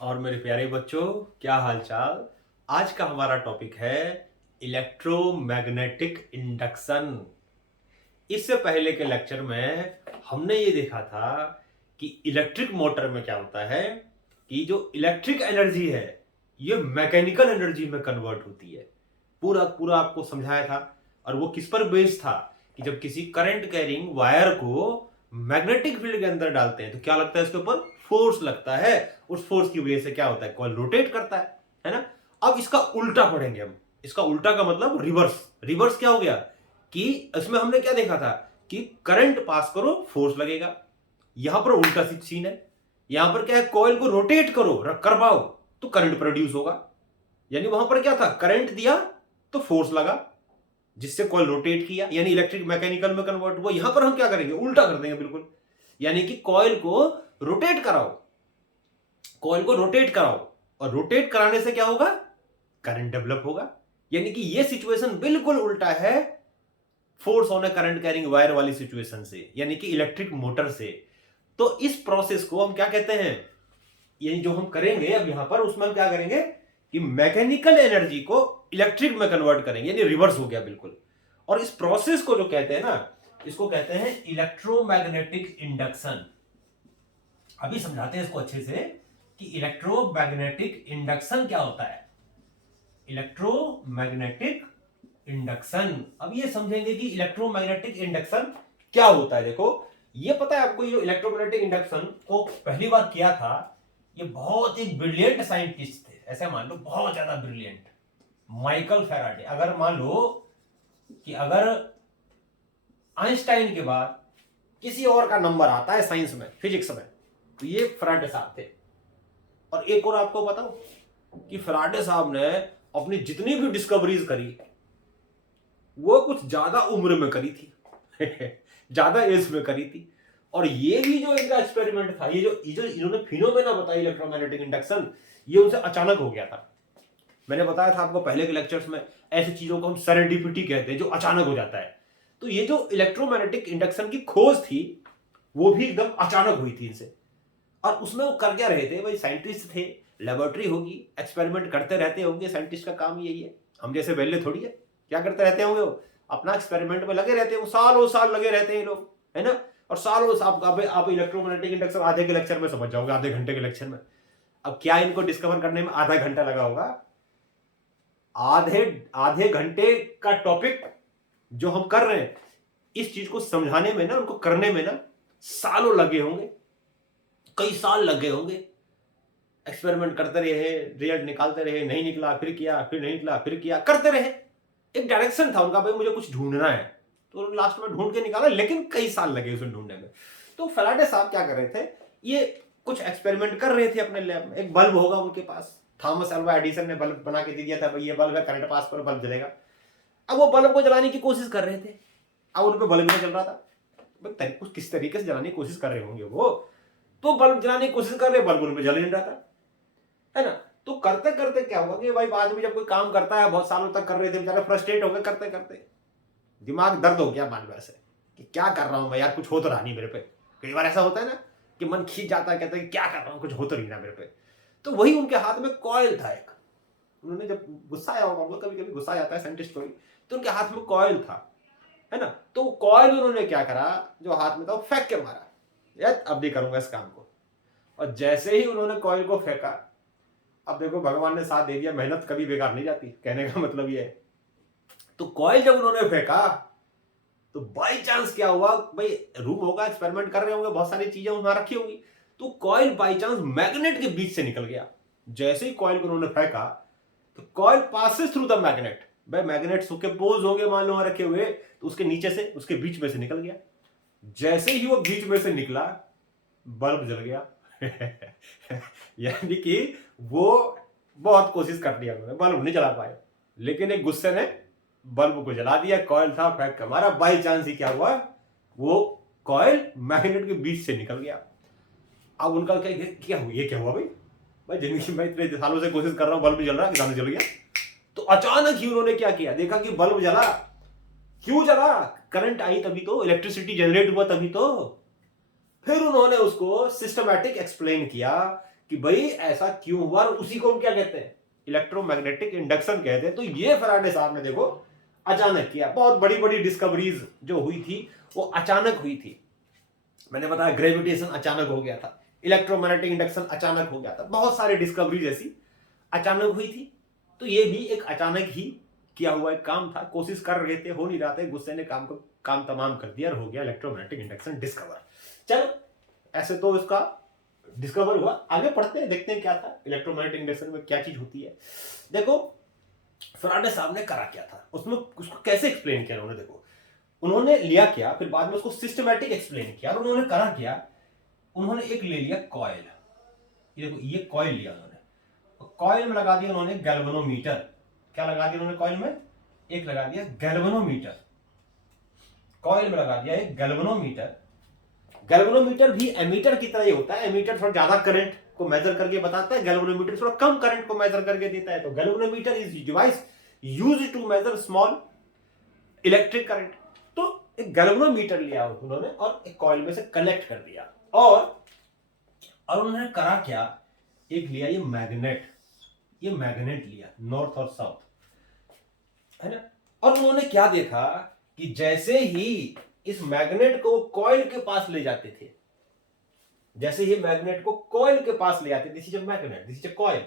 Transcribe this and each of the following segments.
और मेरे प्यारे बच्चों, क्या हालचाल। आज का हमारा टॉपिक है इलेक्ट्रोमैग्नेटिक इंडक्शन। इससे पहले के लेक्चर में हमने ये देखा था कि इलेक्ट्रिक मोटर में क्या होता है कि जो इलेक्ट्रिक एनर्जी है ये मैकेनिकल एनर्जी में कन्वर्ट होती है। पूरा पूरा आपको समझाया था। और वो किस पर बेस्ड था कि जब किसी करंट कैरिंग वायर को मैग्नेटिक फील्ड के अंदर डालते हैं तो क्या लगता है, इसके ऊपर फोर्स लगता है। उस फोर्स की वजह से क्या होता है, कॉइल रोटेट करता है ना। अब इसका उल्टा पढ़ेंगे हम। इसका उल्टा का मतलब रिवर्स। रिवर्स क्या हो गया कि इसमें हमने क्या देखा था कि करंट पास करो फोर्स लगेगा। यहां पर उल्टा सीन है। यहां पर क्या है, कॉइल को रोटेट करो, करवाओ, तो करंट प्रोड्यूस होगा। यानी वहां पर क्या था, करंट दिया तो फोर्स लगा जिससे कॉइल रोटेट किया, यानी इलेक्ट्रिक मैकेनिकल में कन्वर्ट हुआ। यहां पर हम क्या करेंगे, उल्टा कर देंगे बिल्कुल। यानी कि कॉइल को रोटेट कराओ, कॉइल को रोटेट कराओ, और रोटेट कराने से क्या होगा, करंट डेवलप होगा। यानी कि यह सिचुएशन बिल्कुल उल्टा है force on A current carrying wire वाली सिचुएशन से, यानी कि इलेक्ट्रिक मोटर से। तो इस प्रोसेस को हम क्या कहते हैं, यानी जो हम करेंगे अब यहां पर, उसमें हम क्या करेंगे कि मैकेनिकल एनर्जी को इलेक्ट्रिक में कन्वर्ट करेंगे, यानी रिवर्स हो गया बिल्कुल। और इस प्रोसेस को जो कहते हैं ना, इसको कहते हैं इलेक्ट्रोमैग्नेटिक इंडक्शन। अभी समझाते हैं इसको अच्छे से कि इलेक्ट्रोमैग्नेटिक इंडक्शन क्या होता है। इलेक्ट्रोमैग्नेटिक इंडक्शन, अब ये समझेंगे कि इलेक्ट्रोमैग्नेटिक इंडक्शन क्या होता है। देखो, ये पता है आपको, ये इलेक्ट्रोमैग्नेटिक इंडक्शन को पहली बार किया था, ये बहुत ही ब्रिलियंट साइंटिस्ट थे, ऐसे मान लो बहुत ज्यादा ब्रिलियंट, माइकल फैराडे। अगर मान लो कि अगर आइंस्टाइन के बाद किसी और का नंबर आता है साइंस में, फिजिक्स में, तो ये फैराडे साहब थे। और एक और आपको बताओ कि फैराडे साहब ने अपनी जितनी भी डिस्कवरीज करी वो कुछ ज्यादा उम्र में करी थी ज्यादा एज में करी थी। और ये भी जो इनका एक्सपेरिमेंट था, ये जो इन्होंने फिनोमेना बताई इलेक्ट्रोमैग्नेटिक इंडक्शन, ये उनसे अचानक हो गया था। मैंने बताया था आपको पहले के लेक्चर्स में, ऐसी चीजों को हम सेरेंडिपिटी कहते हैं, जो अचानक हो जाता है। तो ये जो इलेक्ट्रोमैग्नेटिक इंडक्शन की खोज थी वो भी एकदम अचानक हुई थी इनसे। और उसमें वो कर क्या रहे थे भाई, साइंटिस्ट थे, लेबोरेटरी होगी, एक्सपेरिमेंट करते रहते होंगे। साइंटिस्ट का काम यही है, हम जैसे वेले थोड़ी है। क्या करते रहते होंगे वो, अपना एक्सपेरिमेंट में लगे रहते हैं, वो सालों साल लगे रहते हैं लोग, है ना। और सालों आप इलेक्ट्रोमैग्नेटिक इंडक्शन आधे के लेक्चर में समझ जाओगे, आधे घंटे के लेक्चर में। अब क्या इनको डिस्कवर करने में आधा घंटा लगा होगा, आधे आधे घंटे का टॉपिक जो हम कर रहे हैं, इस चीज को समझाने में ना, उनको करने में ना सालों लगे होंगे, कई साल लगे होंगे। एक्सपेरिमेंट करते रहे, रिजल्ट निकालते रहे, नहीं निकला, फिर किया, फिर नहीं निकला, फिर किया, करते रहे। एक डायरेक्शन था उनका, भाई मुझे कुछ ढूंढना है, तो लास्ट में ढूंढ के निकाला, लेकिन कई साल लगे उसे ढूंढने में। तो फैराडे साहब क्या कर रहे थे, ये कुछ एक्सपेरिमेंट कर रहे थे अपने लैब में। एक बल्ब होगा उनके पास, थॉमस अल्वा एडिसन ने बल्ब बना के दे दिया था, भाई ये बल्ब है, करंट पास करो बल्ब जलेगा। अब वो बल्ब को जलाने की कोशिश कर रहे थे, अब उन पर बल्ब नहीं चल रहा था। भाई किस तरीके से जलाने की कोशिश कर रहे होंगे वो, तो बल्ब जलाने की कोशिश कर रहे, बल्ब उन पर जल नहीं रहा था, है ना। तो करते करते क्या हुआ कि भाई बाद में जब कोई काम करता है, बहुत सालों तक कर रहे थे बेचारे, फ्रस्ट्रेट हो गए करते करते, दिमाग दर्द हो गया बाद में से कि क्या कर रहा हूं मैं यार, कुछ हो तो रहा नहीं मेरे पे। कई बार ऐसा होता है ना कि मन खींच जाता है, कहता है कि क्या कर रहा हूं, कुछ हो तो नहीं ना मेरे पे। तो वही उनके हाथ में कॉइल था एक। उन्होंने जब गुस्सा आया होगा, कभी कभी गुस्सा आ जाता है साइंटिस्ट को भी, तो उनके हाथ में कॉइल था, है ना। तो कॉइल उन्होंने क्या करा, जो हाथ में था वो फेंक के मारा, यार अब नहीं करूंगा इस काम को। और जैसे ही उन्होंने कॉइल को फेंका, अब देखो भगवान ने साथ दे दिया, मेहनत कभी बेकार नहीं जाती, कहने का मतलब ये है। तो कॉइल जब उन्होंने फेंका, तो बाई चांस क्या हुआ, भाई रूम होगा, एक्सपेरिमेंट कर रहे होंगे, बहुत सारी चीजें वहां रखी होंगी, तो कॉइल बाई चांस मैग्नेट के बीच से निकल गया। जैसे ही कॉइल को उन्होंने फेंका, तो coil passes through the magnet. भाई मैग्नेट सुके पोज होंगे मान लो रखे हुए, तो उसके नीचे से, उसके बीच में से निकल गया। जैसे ही वो बीच में से निकला, बल्ब जल गया यानी कि वो बहुत कोशिश कर लिया उन्होंने, बल्ब नहीं जला पाए, लेकिन एक गुस्से ने बल्ब को जला दिया। कॉइल था, फेंक के मारा, बाई चांस ही क्या हुआ, वो कॉइल मैग्नेट के बीच से निकल गया। अब उनका क्या हुआ, ये क्या हुआ भाई, भाई जिंदगी में इतने सालों से कोशिश कर रहा हूं, बल्ब जल रहा, किसान जल गया। तो अचानक ही उन्होंने क्या किया, देखा कि बल्ब जला। क्यों जला, करंट आई तभी तो, इलेक्ट्रिसिटी जनरेट हुआ तभी तो। फिर उन्होंने उसको सिस्टमैटिक एक्सप्लेन किया कि भाई ऐसा क्यों हुआ, और उसी को हम क्या कहते हैं, इलेक्ट्रोमैग्नेटिक इंडक्शन कहते हैं। तो ये फैराडे साहब ने देखो अचानक किया। बहुत बड़ी बड़ी डिस्कवरीज जो हुई थी वो अचानक हुई थी। मैंने बताया ग्रेविटेशन अचानक हो गया था, इलेक्ट्रोमैग्नेटिक इंडक्शन अचानक हो गया था, बहुत सारी डिस्कवरीज ऐसी अचानक हुई थी। तो ये भी एक अचानक ही किया हुआ एक काम था, कोशिश कर रहे थे, हो नहीं रहा था, गुस्से ने काम तमाम कर दिया और हो गया इलेक्ट्रोमैग्नेटिक इंडक्शन डिस्कवर। चलो ऐसे तो इसका डिस्कवर हुआ, आगे पढ़ते हैं, देखते हैं क्या था इलेक्ट्रोमैग्नेटिक इंडक्शन में, क्या चीज होती है। देखो फैराडे साहब ने करा क्या था, उसमें उसको कैसे एक्सप्लेन किया उन्होंने। देखो उन्होंने लिया क्या, फिर बाद में उसको सिस्टमैटिक एक्सप्लेन किया। और उन्होंने करा क्या, उन्होंने एक ले लिया कॉइल, ये देखो ये कॉइल लिया उन्होंने, कॉइल में लगा दिया उन्होंने गैल्वेनोमीटर। क्या लगा दिया उन्होंने कॉइल में, एक लगा दिया गैल्वेनोमीटर, कॉइल में लगा दिया एक गैल्वेनोमीटर। गैल्वेनोमीटर भी एमीटर की तरह ही होता है, एमीटर थोड़ा ज्यादा करंट को मेजर करके बताता है, गैल्वेनोमीटर थोड़ा कम करंट को मेजर करके देता है। तो galvanometer is device used to measure small electric current. तो एक गैल्वेनोमीटर लिया उन्होंने और एक कॉइल में से कनेक्ट कर दिया, और उन्होंने करा क्या, एक लिया ये मैग्नेट लिया, नॉर्थ और साउथ, है ना। और उन्होंने क्या देखा कि जैसे ही इस मैग्नेट को कॉइल के पास ले जाते थे, जैसे ही मैग्नेट को कॉइल के पास ले जाते, this is a magnet, this is a coil,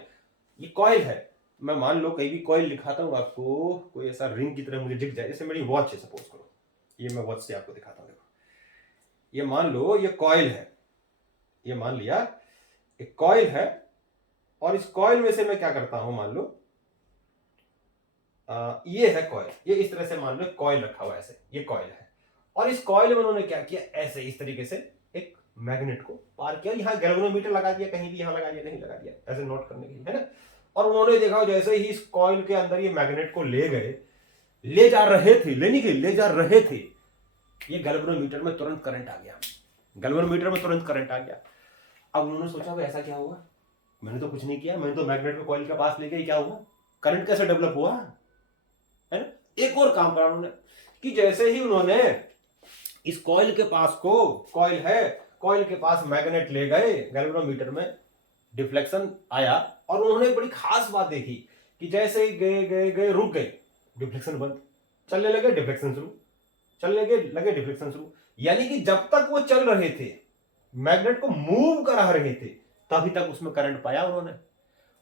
ये कॉइल है। मैं मान लो कहीं भी कॉइल लिखाता हूं आपको, कोई ऐसा रिंग की तरह मुझे दिख जाए, जैसे मेरी वॉच है सपोज करो, ये मैं वॉच से आपको दिखाता हूं। देखो ये मान लो ये कॉइल है, ये मान लिया एक कॉइल है, और इस कॉइल में से मैं क्या करता हूं, मान लो ये है कॉइल, ये इस तरह से मान लो कॉइल रखा हुआ है ऐसे, ये कॉइल है, और इस कॉइल में उन्होंने क्या किया, ऐसे इस तरीके से एक मैग्नेट को पार किया, यहां गैल्वेनोमीटर लगा दिया, कहीं भी यहां लगा दिया, नहीं लगा दिया, ऐसे नोट करने के लिए, है ना। और उन्होंने देखा जैसे ही इस कॉइल के अंदर ये मैग्नेट को ले गए, ले जा रहे थे, लेने के ले जा रहे थे, ये गैल्वेनोमीटर में तुरंत करंट आ गया, गैल्वेनोमीटर में तुरंत करंट आ गया। अब उन्होंने सोचा भाई ऐसा क्या हुआ, मैंने तो कुछ नहीं किया, मैंने तो मैग्नेट को कॉइल के पास ले गया, क्या हुआ, करंट कैसे डेवलप हुआ, है ना। एक और काम करा उन्होंने कि जैसे ही उन्होंने इस कॉइल के पास को, कॉइल है, कॉइल के पास मैग्नेट ले गए, गैल्वेनोमीटर में डिफ्लेक्शन आया, और उन्होंने एक बड़ी खास बात देखी कि जैसे ही गए गए गए रुक गए, डिफ्लेक्शन बंद, चलने लगे डिफ्लेक्शन शुरू, चलने लगे डिफ्लेक्शन शुरू। यानी कि जब तक वो चल रहे थे, मैग्नेट को मूव करा रहे थे, तभी तक उसमें करंट पाया उन्होंने।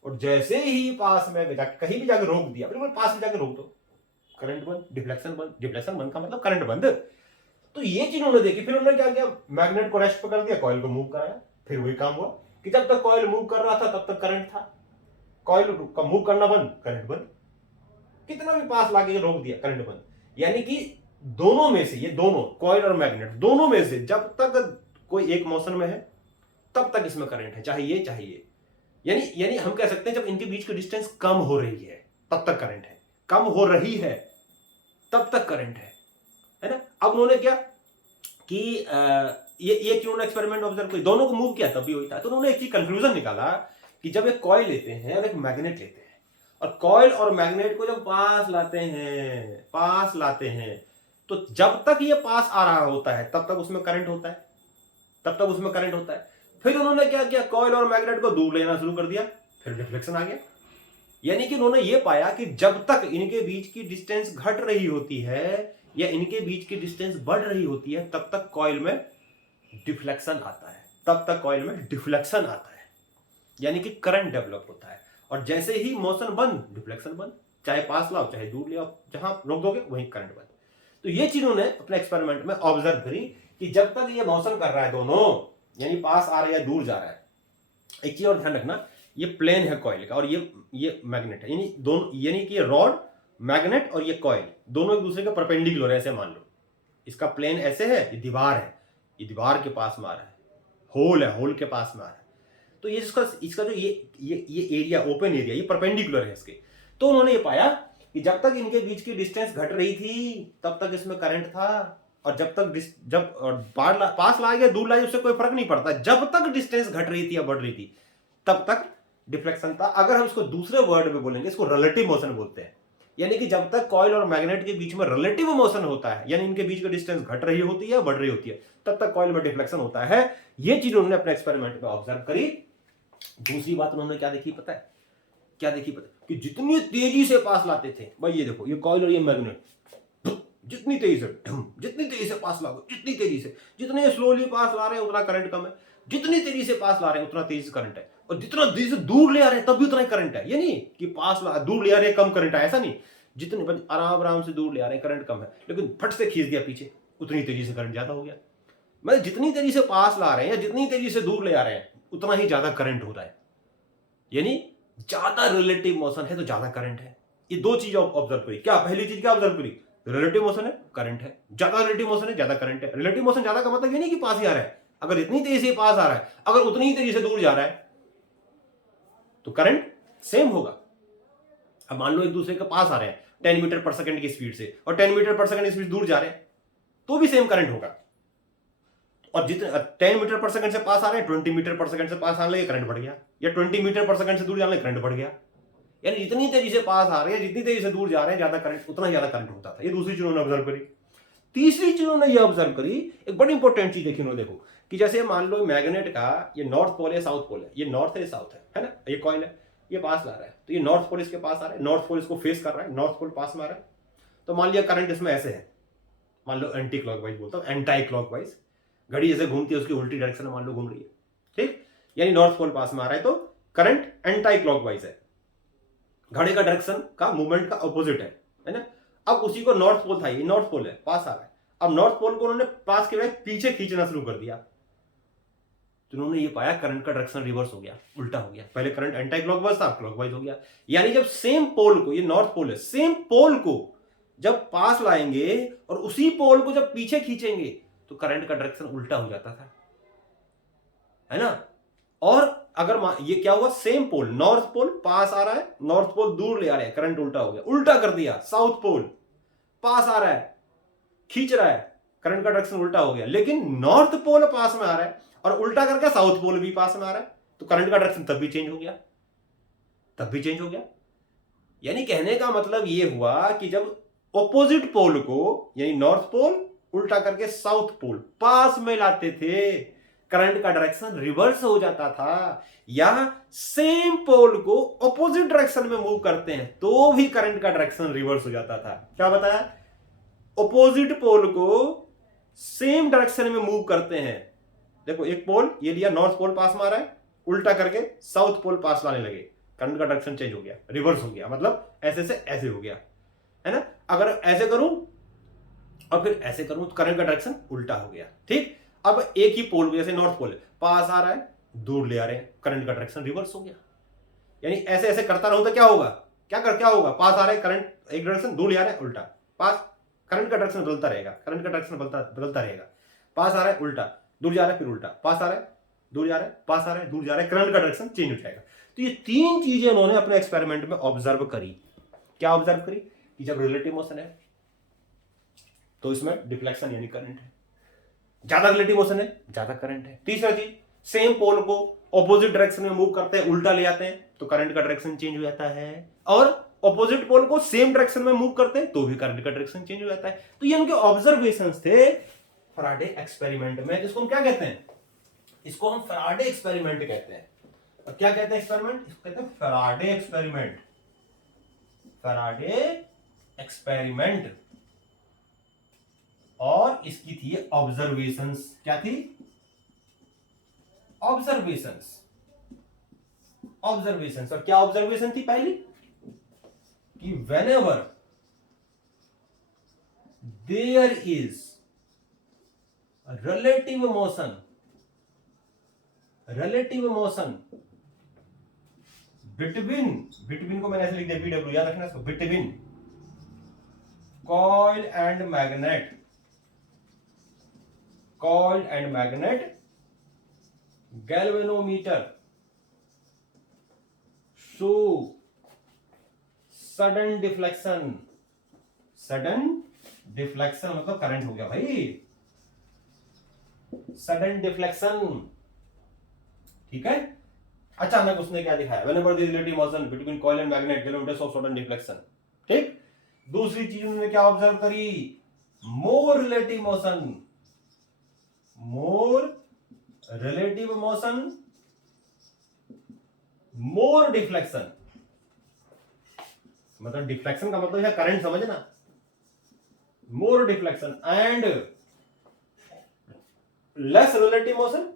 और जैसे ही पास में कहीं भी जाकर रोक दिया, बिल्कुल पास में जाकर रोक दो, करंट बंद, डिफ्लेक्शन बंद, डिफ्लेक्शन बंद का मतलब करंट बंद। तो ये चीज उन्होंने देखी, फिर उन्होंने क्या किया, मैग्नेट को रेस्ट पे कर दिया, कॉइल को मूव कराया, फिर वही काम हुआ कि जब तक कॉइल मूव कर रहा था तब तक करंट था, कॉइल का मूव करना बंद, करंट बंद, कितना भी पास लाके रोक दिया, करंट बंद। यानी कि दोनों में से, ये दोनों कॉइल और मैग्नेट दोनों में से जब तक कोई एक मोशन में है तब तक इसमें करंट है, चाहे ये। यानी हम कह सकते हैं जब इनके बीच की डिस्टेंस कम हो रही है तब तक करंट है, कम हो रही है तब तक करंट है ना। अब उन्होंने क्या कि ये क्यों एक्सपेरिमेंट ऑब्जर्व किया, दोनों को मूव किया तब भी होता है। तो उन्होंने एक चीज कंक्लूजन निकाला कि जब एक कॉइल लेते हैं और एक मैग्नेट लेते हैं, और कॉइल और मैग्नेट को जब पास लाते हैं, तो जब तक ये पास आ रहा होता है तब तक उसमें करंट होता है, फिर उन्होंने क्या किया, कॉइल और मैग्नेट को दूर लेना शुरू कर दिया, फिर डिफ्लेक्शन आ गया। यानी कि उन्होंने ये पाया कि जब तक इनके बीच की डिस्टेंस घट रही होती है या इनके बीच की डिस्टेंस बढ़ रही होती है, तब तक कॉइल में डिफ्लेक्शन आता है, यानी कि करंट डेवलप होता है। और जैसे ही मोशन बंद, डिफ्लेक्शन बंद, चाहे पास लाओ चाहे दूर ले आओ, जहां रोक दोगे वहीं करंट बंद। तो ये चीज उन्होंने अपने एक्सपेरिमेंट में ऑब्जर्व करी कि जब तक ये मोशन कर रहा है दोनों, यानी पास आ रहा है या दूर जा रहा है। एक चीज और ध्यान रखना, ये प्लेन है कॉइल का और ये मैग्नेट है, यानी कि ये रॉड, मैग्नेट और ये कॉइल दोनों एक दूसरे के परपेंडिकुलर है, ऐसे मान लो। इसका प्लेन ऐसे है, ये दीवार है, ये दीवार के पास में आ रहा है, होल है, होल के पास में आ रहा है। तो ये इसका जो ये एरिया, ओपन एरिया, ये परपेंडिकुलर है इसके। तो उन्होंने ये पाया कि जब तक इनके बीच की डिस्टेंस घट रही थी तब तक इसमें करंट था, और जब पास लाया गया दूर लाया, उससे कोई फर्क नहीं पड़ता। जब तक डिस्टेंस घट रही थी या बढ़ रही थी तब तक डिफ्लेक्शन था। अगर हम इसको दूसरे वर्ड में बोलेंगे, इसको रिलेटिव मोशन बोलते हैं। यानी कि जब तक कॉइल और मैग्नेट के बीच में रिलेटिव मोशन होता है, यानी इनके बीच की डिस्टेंस घट रही होती है या बढ़ रही होती है, तब तक कॉइल में डिफ्लेक्शन होता है। ये चीज उन्होंने अपने एक्सपेरिमेंट में ऑब्जर्व करी, दूसरी बात उन्होंने क्या देखी पता है, क्या देखी पता है? कि जितनी तेजी से पास लाते थे भाई, ये देखो ये कॉइल और ये मैग्नेट, जितनी तेजी से पास लाओ, जितनी तेजी से, जितने स्लोली पास ला रहे हैं उतना करंट कम है, जितनी तेजी से पास ला रहे हैं उतना तेजी से करंट है, और जितना तेजी से दूर ले आ रहे हैं तब भी उतना ही करंट है। ये नहीं कि पास दूर ले आ रहे हैं कम करंट है, ऐसा नहीं, जितने आराम आराम से दूर ले आ रहे हैं करंट कम है, लेकिन फट से खींच दिया पीछे, उतनी तेजी से करंट ज्यादा हो गया। मतलब जितनी तेजी से पास ला रहे हैं या जितनी तेजी से दूर ले आ रहे हैं उतना ही ज्यादा करंट हो रहा है, यानी ज्यादा रिलेटिव मोशन है तो ज्यादा करंट है। ये दो चीज ऑब्जर्व करी। क्या पहली चीज क्या ऑब्जर्व करी? रिलेटिव मोशन है, करंट है, ज्यादा रिलेटिव मोशन है, ज्यादा करंट है। रिलेटिव मोशन ज्यादा का मतलब ये नहीं कि पास ही आ रहा है, अगर इतनी तेजी से पास आ रहा है, अगर उतनी ही तेजी से दूर जा रहा है तो करंट सेम होगा। अब मान लो एक दूसरे के पास आ रहे हैं 10 मीटर पर सेकंड की स्पीड से और 10 मीटर पर सेकंड की स्पीड दूर जा रहे हैं तो भी सेम करंट होगा। और जितने 10 मीटर पर सेकंड से पास आ रहे हैं 20 मीटर पर सेकंड से पास आने लगे करंट बढ़ गया, या 20 मीटर पर सेकंड से दूर जाने लगे करंट बढ़ गया। यानी जितनी तेजी से पास आ रहे हैं, जितनी तेजी से दूर जा रहे हैं, ज्यादा करंट, उतना ज्यादा करंट होता था। ये दूसरी चीज उन्होंने ऑब्जर्व करी। तीसरी चीज उन्होंने ये ऑब्जर्व करी, एक बड़ी इंपॉर्टेंट चीज देखी उन्होंने, देखो कि जैसे मान लो मैग्नेट का ये नॉर्थ पोल है, साउथ पोल है, ये नॉर्थ है, साउथ है ना, ये कॉइल है, ये पास ला रहा है, तो ये नॉर्थ पोल इसके पास आ रहा है, नॉर्थ पोल इसको फेस कर रहा है, नॉर्थ पोल पास में आ रहा है। तो मान लिया करंट इसमें ऐसे है, मान लो एंटी क्लॉकवाइज बोलता हूं, एंटी क्लॉकवाइज, घड़ी जैसे घूमती है उसकी उल्टी डायरेक्शन में मान लो घूम रही है, ठीक, यानी नॉर्थ पोल पास में आ रहा है तो करंट एंटी क्लॉकवाइज है, घड़ी का डायरेक्शन का मूवमेंट का ऑपोजिट है ना। अब उसी को नॉर्थ पोल था, ये नॉर्थ पोल है, पास आ रहा है, अब नॉर्थ पोल को उन्होंने पास के बाद पीछे खींचना शुरू कर दिया, तो उन्होंने ये पाया करंट का डायरेक्शन रिवर्स हो गया, उल्टा हो गया। पहले करंट एंटी क्लॉकवाइज था, क्लॉकवाइज हो गया। यानी जब सेम पोल को, ये नॉर्थ पोल है, सेम पोल को जब पास लाएंगे और उसी पोल को जब पीछे खींचेंगे तो करंट का डायरेक्शन उल्टा हो जाता था, है ना। और अगर ये क्या हुआ, सेम पोल, नॉर्थ पोल पास आ रहा है, नॉर्थ पोल दूर ले आ रहे हैं, करंट उल्टा हो गया, उल्टा कर दिया, साउथ पोल पास आ रहा है, खींच रहा है, करंट का डायरेक्शन उल्टा हो गया। लेकिन नॉर्थ पोल पास में आ रहा है और उल्टा करके साउथ पोल भी पास में आ रहा है, तो करंट का डायरेक्शन तब भी चेंज हो गया, तब भी चेंज हो गया। यानी कहने का मतलब ये हुआ कि जब ऑपोजिट पोल को, यानी नॉर्थ पोल उल्टा करके साउथ पोल पास में लाते थे, करंट का डायरेक्शन रिवर्स हो जाता था। या सेम पोल को ऑपोजिट डायरेक्शन में मूव करते हैं तो भी करंट का डायरेक्शन रिवर्स हो जाता था। क्या बताया? ऑपोजिट पोल को सेम डायरेक्शन में मूव करते हैं, देखो एक पोल ये लिया, नॉर्थ पोल पास में आ रहा है, उल्टा करके साउथ पोल पास लाने लगे, करंट का डायरेक्शन चेंज हो गया, रिवर्स हो गया, मतलब ऐसे से ऐसे हो गया, है ना। अगर ऐसे करूं और फिर ऐसे करूं तो करंट का डायरेक्शन उल्टा हो गया, ठीक। अब एक ही पोल, जैसे नॉर्थ पोल पास आ रहा है, दूर ले आ रहे हैं, करंट का डायरेक्शन रिवर्स हो गया। यानी ऐसे ऐसे करता रहूं तो क्या होगा, क्या होगा, पास आ रहा है करंट एक डायरेक्शन, दूर ले आ रहा है उल्टा, पास, करंट का डायरेक्शन बदलता रहेगा, करंट का डायरेक्शन बदलता रहेगा, पास आ रहा है उल्टा, दूर जा रहा है फिर उल्टा, पास आ रहा है दूर जा रहा है, पास आ रहा है दूर जा रहा है, करंट का डायरेक्शन चेंज हो जाएगा। तो ये तीन चीजें उन्होंने अपने एक्सपेरिमेंट में ऑब्जर्व करी। क्या ऑब्जर्व करी? कि जब रिलेटिव मोशन है तो इसमें डिफ्लेक्शन यानी करंट है, ज्यादा रिलेटिव मोशन है ज्यादा करंट है। तीसरा चीज, सेम पोल को ऑपोजिट डायरेक्शन में मूव करते हैं, उल्टा ले आते हैं तो करंट का डायरेक्शन चेंज हो जाता है, और ऑपोजिट पोल को सेम डायरेक्शन में मूव करते हैं तो भी करंट का डायरेक्शन चेंज हो जाता है। तो ये उनके ऑब्जर्वेशंस थे फैराडे एक्सपेरिमेंट में, जिसको हम क्या कहते हैं, इसको हम फैराडे एक्सपेरिमेंट कहते हैं। और क्या कहते हैं एक्सपेरिमेंट? इसको कहते हैं फैराडे एक्सपेरिमेंट, फैराडे एक्सपेरिमेंट। और इसकी थी ऑब्जर्वेशंस, क्या थी? Observations, observations. और क्या ऑब्जर्वेशन थी पहली? कि whenever there is relative motion between को मैंने ऐसे लिख दिया BW, याद रखना इसको, between coil and magnet galvanometer show sudden deflection मतलब करंट हो गया भाई, सडन डिफ्लेक्शन, ठीक है। अचानक उसने क्या दिखाया? whenever there is relative motion between coil and magnet galvanometer shows sudden deflection, ठीक। दूसरी चीज उन्होंने क्या ऑब्जर्व करी? More relative motion more deflection, मतलब डिफ्लेक्शन का मतलब है करंट, समझना, more deflection and less relative motion,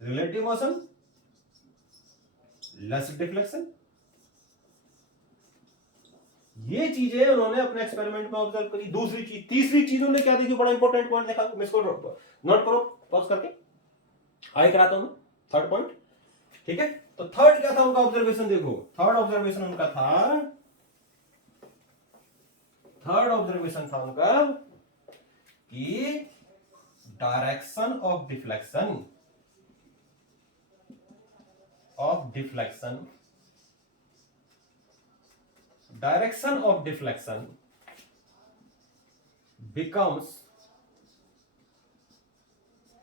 relative motion less deflection. ये चीजें उन्होंने अपने एक्सपेरिमेंट में ऑब्जर्व करी। दूसरी चीज, तीसरी चीज उन्होंने क्या देखी, बड़ा इंपॉर्टेंट पॉइंट देखा, मैं इसको नोट करो पॉज करके, आगे कराता हूं मैं थर्ड पॉइंट, ठीक है। तो थर्ड क्या था उनका ऑब्जर्वेशन, देखो थर्ड ऑब्जर्वेशन उनका था, थर्ड ऑब्जर्वेशन था उनका कि direction of deflection, direction of deflection becomes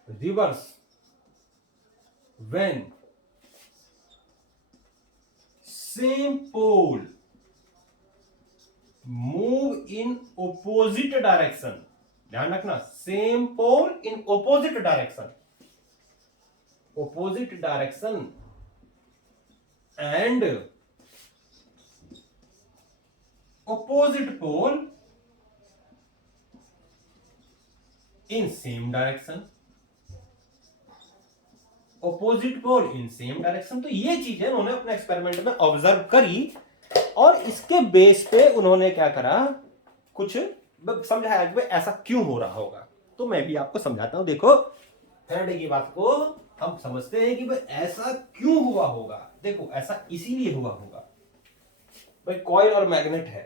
reverse when same pole move in opposite direction। ध्यान रखना, same pole in opposite direction and opposite pole in same direction, opposite pole in same direction। तो ये चीजें उन्होंने अपने experiment में observe करी और इसके बेस पे उन्होंने क्या करा, कुछ समझाया कि ऐसा क्यों हो रहा होगा। तो मैं भी आपको समझाता हूं। देखो फैराडे की बात को हम समझते हैं कि भाई ऐसा क्यों हुआ होगा। देखो ऐसा इसीलिए हुआ होगा, भाई कॉइल और मैग्नेट है,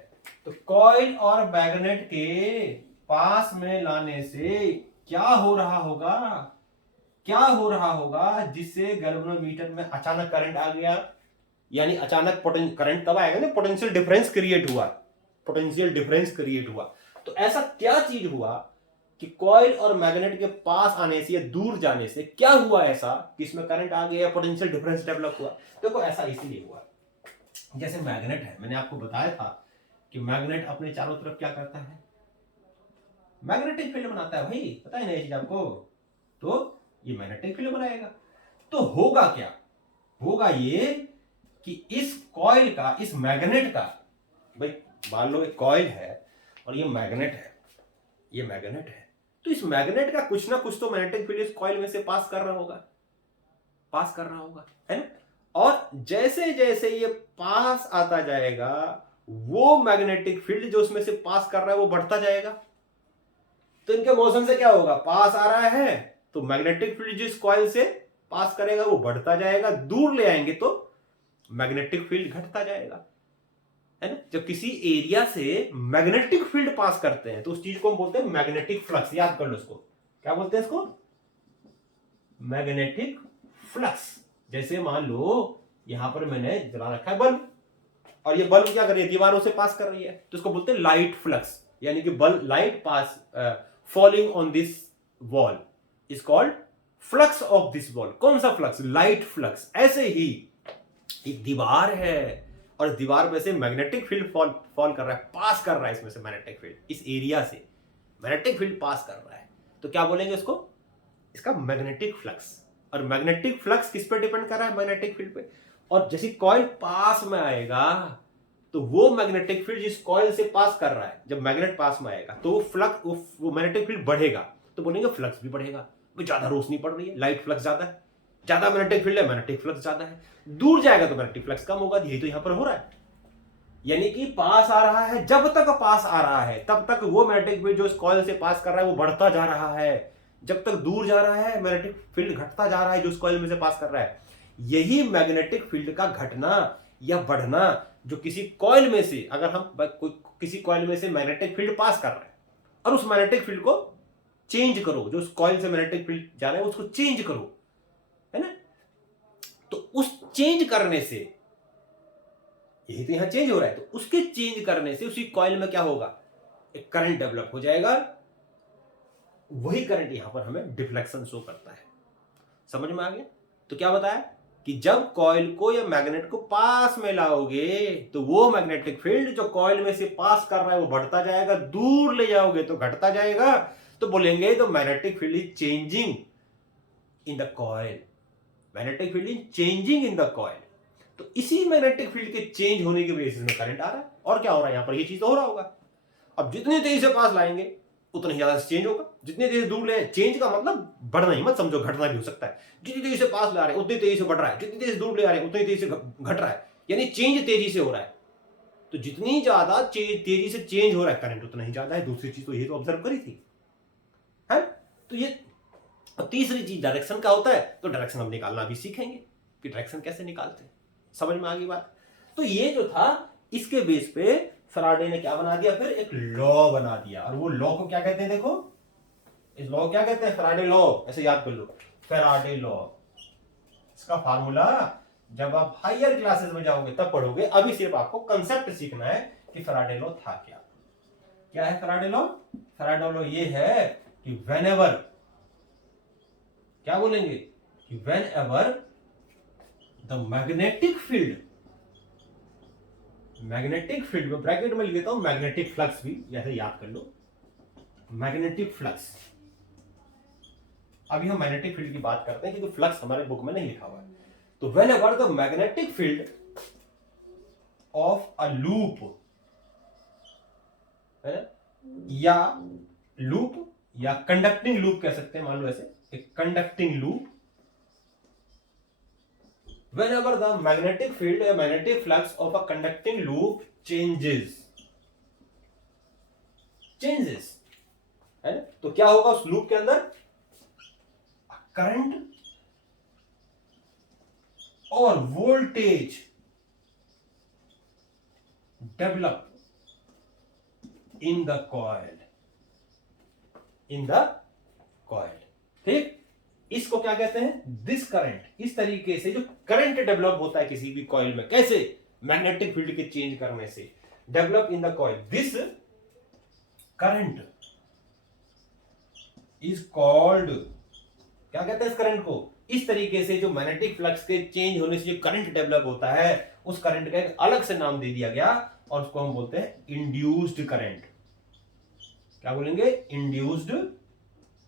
तो कॉइल और मैग्नेट के पास में लाने से क्या हो रहा होगा, क्या हो रहा होगा, जिससे गैल्वेनोमीटर में अचानक करंट आ गया, यानी अचानक करंट तब आएगा ना, पोटेंशियल डिफरेंस क्रिएट हुआ, पोटेंशियल डिफरेंस क्रिएट हुआ। तो ऐसा क्या चीज हुआ कि कॉइल और मैग्नेट के पास आने से या दूर जाने से क्या हुआ ऐसा कि इसमें करंट आ गया, पोटेंशियल डिफरेंस डेवलप हुआ। देखो ऐसा इसलिए हुआ, जैसे मैग्नेट है, मैंने आपको बताया था कि मैग्नेट अपने चारों तरफ क्या करता है, मैग्नेटिक फील्ड बनाता है भाई, पता है ना ये चीज आपको। तो ये मैग्नेटिक फील्ड बनाएगा, तो होगा क्या, होगा ये कि इस कॉइल का, इस मैग्नेट का, भाई मान लो एक कॉइल है और ये मैग्नेट है, ये मैग्नेट है, तो इस मैग्नेट का कुछ ना कुछ तो मैग्नेटिक फील्ड इस कॉइल में से पास कर रहा होगा, पास कर रहा होगा, है ना। और जैसे जैसे ये पास आता जाएगा, वो मैग्नेटिक फील्ड जो उसमें से पास कर रहा है वो बढ़ता जाएगा। तो इनके मोशन से क्या होगा, पास आ रहा है तो मैग्नेटिक फील्ड जिस कॉइल से पास करेगा वो बढ़ता जाएगा, दूर ले आएंगे तो मैग्नेटिक फील्ड घटता जाएगा, है ना। जब किसी एरिया से मैग्नेटिक फील्ड पास करते हैं तो उस चीज को हम बोलते हैं मैग्नेटिक फ्लक्स। याद कर लो इसको, क्या बोलते हैं इसको, मैग्नेटिक फ्लक्स। जैसे मान लो यहां पर मैंने जला रखा है बल्ब, और ये बल्ब क्या कर रही है, दीवारों से पास कर रही है, तो इसको बोलते हैं लाइट फ्लक्स, यानी कि bulb light pass falling on this wall is called flux of this wall. कौन सा फ्लक्स, लाइट फ्लक्स। ऐसे ही एक दीवार है और दीवार में से मैग्नेटिक फील्ड फॉल कर रहा है, पास कर रहा है इसमें से मैग्नेटिक फील्ड, इस एरिया से मैग्नेटिक फील्ड पास कर रहा है, तो क्या बोलेंगे इसको, इसका मैग्नेटिक फ्लक्स। और मैग्नेटिक फ्लक्स किस पे डिपेंड कर रहा है, मैग्नेटिक फील्ड पे। और जैसे कॉइल पास में आएगा तो वो मैग्नेटिक फील्ड जिस कॉइल से पास कर रहा है, जब मैग्नेट पास में आएगा तो वो फ्लक्स, वो मैग्नेटिक फील्ड बढ़ेगा, तो बोलेंगे फ्लक्स भी बढ़ेगा। ज्यादा रोशनी पड़ रही है, लाइट फ्लक्स ज्यादा है, ज्यादा मैग्नेटिक फील्ड है, मैग्नेटिक फ्लक्स ज्यादा है। दूर जाएगा तो मैग्नेटिक फ्लक्स कम होगा, यही तो यहां पर हो रहा है। यानी कि पास आ रहा है, जब तक पास आ रहा है तब तक वो मैग्नेटिक फील्ड जो इस कॉइल से पास कर रहा है वो बढ़ता जा रहा है, जब तक दूर जा रहा है मैग्नेटिक फील्ड घटता जा रहा है जो इस कॉइल में से पास कर रहा है। यही मैग्नेटिक फील्ड का घटना या बढ़ना, जो किसी कॉइल में से, अगर हम किसी कॉइल में से मैग्नेटिक फील्ड पास कर रहा है और उस मैग्नेटिक फील्ड को चेंज करो, जो उस कॉइल से मैग्नेटिक फील्ड जा रहा है उसको चेंज करो, है ना। तो उस चेंज करने से, यही तो यहां चेंज हो रहा है, तो उसके चेंज करने से उसी कॉइल में क्या होगा, एक करंट डेवलप हो जाएगा। वही करंट यहां पर हमें डिफ्लेक्शन शो करता है। समझ में आ गया। तो क्या बताया कि जब कॉइल को या मैग्नेट को पास में लाओगे तो वो मैग्नेटिक फील्ड जो कॉइल में से पास कर रहा है वो बढ़ता जाएगा, दूर ले जाओगे तो घटता जाएगा। तो बोलेंगे तो magnetic field is changing in the coil, magnetic field is changing in the coil. तो इसी मैग्नेटिक फील्ड के चेंज होने की वजह से इसमें करंट आ रहा है। और क्या हो रहा है यहाँ पर, ये चीज तो हो रहा होगा। अब जितनी तेजी से पास लाएंगे उतना ही ज्यादा चेंज होगा, जितनी तेजी से दूर ले, चेंज का मतलब बढ़ना ही मत समझो, घटना भी हो सकता है। जितनी तेजी से पास ला रहे हैं उतनी तेजी से बढ़ रहा है, जितनी तेजी से दूर ले आ रहे हैं उतनी तेजी से घट रहा है, यानी चेंज तेजी से हो रहा है। तो जितनी ज्यादा तेजी से चेंज हो रहा है करंट उतना ही ज्यादा है। दूसरी चीज तो ये तो ऑब्जर्व करी थी, है। तो ये तीसरी चीज डायरेक्शन का होता है। तो डायरेक्शन हम निकालना भी सीखेंगे कि डायरेक्शन कैसे निकालते हैं, समझ में आ गई बात। तो ये जो था, इसके बेस पे फैराडे ने क्या बना दिया, फिर एक लॉ बना दिया। और वो लॉ को क्या कहते हैं, देखो इस लॉ क्या कहते हैं, फैराडे लॉ। ऐसे याद कर लो, फैराडे लॉ। इसका फार्मूला जब आप हायर क्लासेस में जाओगे तब पढ़ोगे, अभी सिर्फ आपको कंसेप्ट सीखना है कि फैराडे लॉ था क्या। क्या है फैराडे लॉ? फैराडे लॉ ये है कि व्हेनेवर, क्या बोलेंगे कि whenever the magnetic field, magnetic field में ब्रैकेट में लिख देता हूं मैग्नेटिक फ्लक्स भी, जैसे याद कर लो मैग्नेटिक फ्लक्स। अभी हम मैग्नेटिक फील्ड की बात करते हैं क्योंकि फ्लक्स हमारे बुक में नहीं लिखा हुआ है। तो whenever the magnetic field of a loop, है ना, या लूप या कंडक्टिंग लूप कह सकते हैं, मान लो ऐसे एक conducting loop, whenever the magnetic field or magnetic flux of a conducting loop changes, है ना, तो क्या होगा उस लूप के अंदर, करंट और voltage develop in the coil, ठीक। इसको क्या कहते हैं, दिस करंट। इस तरीके से जो करंट डेवलप होता है किसी भी कॉइल में, कैसे, मैग्नेटिक फील्ड के चेंज करने से, develop in the coil, this current is called, क्या कहते हैं इस करंट को, इस तरीके से जो मैग्नेटिक फ्लक्स के चेंज होने से जो करंट डेवलप होता है, उस करंट का एक अलग से नाम दे दिया गया और उसको हम बोलते हैं इंड्यूस्ड करंट। क्या बोलेंगे, इंड्यूस्ड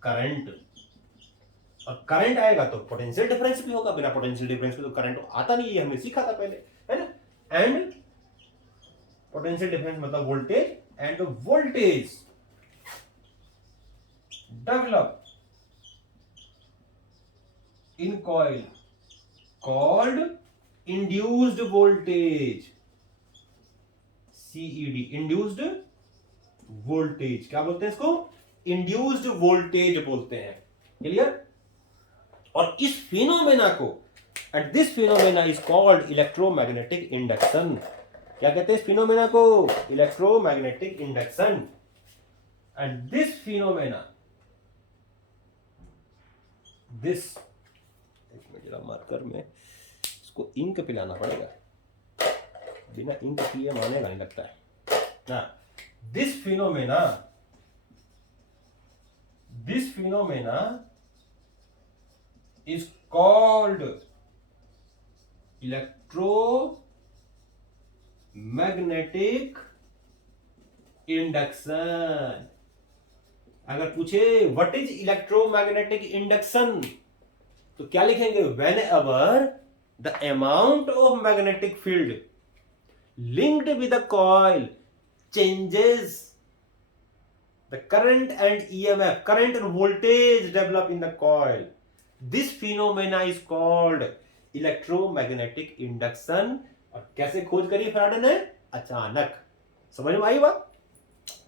करंट। और करंट आएगा तो पोटेंशियल डिफरेंस भी होगा, बिना पोटेंशियल डिफरेंस के तो करंट आता नहीं है, हमने सीखा था पहले, है ना। एंड पोटेंशियल डिफरेंस मतलब voltage, end voltage develop in coil called induced voltage, CED, induced voltage. क्या बोलते हैं इसको, इंड्यूस्ड वोल्टेज बोलते हैं। क्लियर। और इस फिनोमेना को, and this phenomena is called electromagnetic induction. क्या कहते हैं इस फिनोमेना को, electromagnetic induction. And this phenomena, this, जरा मार्कर में इसको इंक पिलाना पड़ेगा, बिना इंक पिए मानेगा नहीं लगता है। This phenomena is called electromagnetic induction। अगर पूछे व्हाट इज इलेक्ट्रोमैग्नेटिक इंडक्शन तो क्या लिखेंगे, whenever the amount of magnetic field linked with the coil changes the current and EMF, current and voltage develop in the coil, this phenomena is called electromagnetic induction। और कैसे खोज करी Faraday ने, अचानक। समझ में आई बात।